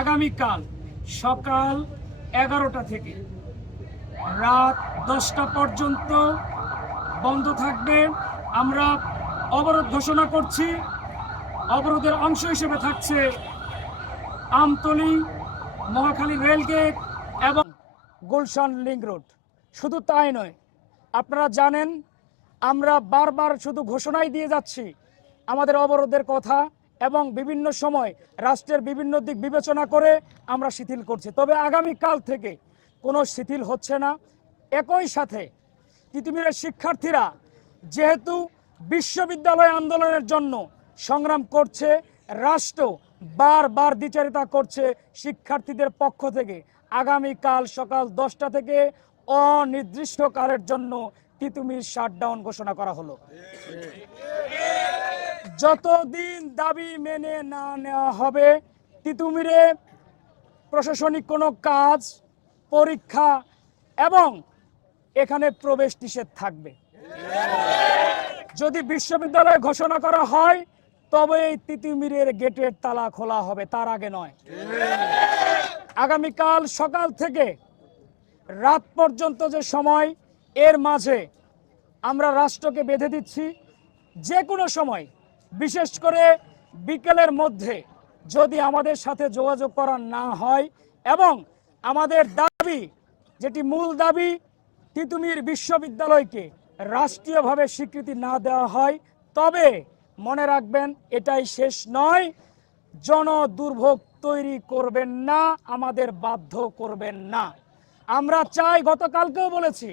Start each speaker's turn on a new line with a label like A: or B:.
A: আগামীকাল সকাল এগারোটা থেকে রাত দশটা পর্যন্ত বন্ধ থাকবে। আমরা অবরোধ ঘোষণা করছি। অবরোধের অংশ হিসেবে থাকছে আমতলি, মহাখালী রেলগেট এবং গুলশান লিঙ্ক রোড। শুধু তাই নয়, আপনারা জানেন, আমরা বারবার শুধু ঘোষণাই দিয়ে যাচ্ছি আমাদের অবরোধের কথা। এবং বিভিন্ন সময় রাষ্ট্রের বিভিন্ন দিক বিবেচনা করে আমরা শিথিল করছি। তবে আগামীকাল থেকে কোনো শিথিল হচ্ছে না। একই সাথে তিতুমিরের শিক্ষার্থীরা যেহেতু বিশ্ববিদ্যালয় আন্দোলনের জন্য সংগ্রাম করছে, রাষ্ট্র বারবার দ্বিচারিতা করছে শিক্ষার্থীদের পক্ষ থেকে, আগামীকাল সকাল দশটা থেকে অনির্দিষ্টকালের জন্য তিতুমির শাটডাউন ঘোষণা করা হলো। যতদিন দাবি মেনে না নেওয়া হবে, তিতুমিরে প্রশাসনিক কোনো কাজ, পরীক্ষা এবং এখানে প্রবেশ নিষেধ থাকবে। যদি বিশ্ববিদ্যালয় ঘোষণা করা হয়, তবে এই তিতুমিরের গেটের তালা খোলা হবে, তার আগে নয়। আগামীকাল সকাল থেকে রাত পর্যন্ত যে সময়, এর মাঝে আমরা রাষ্ট্রকে বেঁধে দিচ্ছি, যে কোনো সময় বিশেষ করে বিকেলের মধ্যে যদি আমাদের সাথে যোগাযোগ করা না হয় এবং আমাদের দাবি, যেটি মূল দাবি, তিতুমির বিশ্ববিদ্যালয়কে রাষ্ট্রীয়ভাবে স্বীকৃতি না দেওয়া হয়, তবে মনে রাখবেন এটাই শেষ নয়। জন দুর্ভোগ তৈরি করবেন না, আমাদের বাধ্য করবেন না। আমরা চাই গতকালকেও বলেছি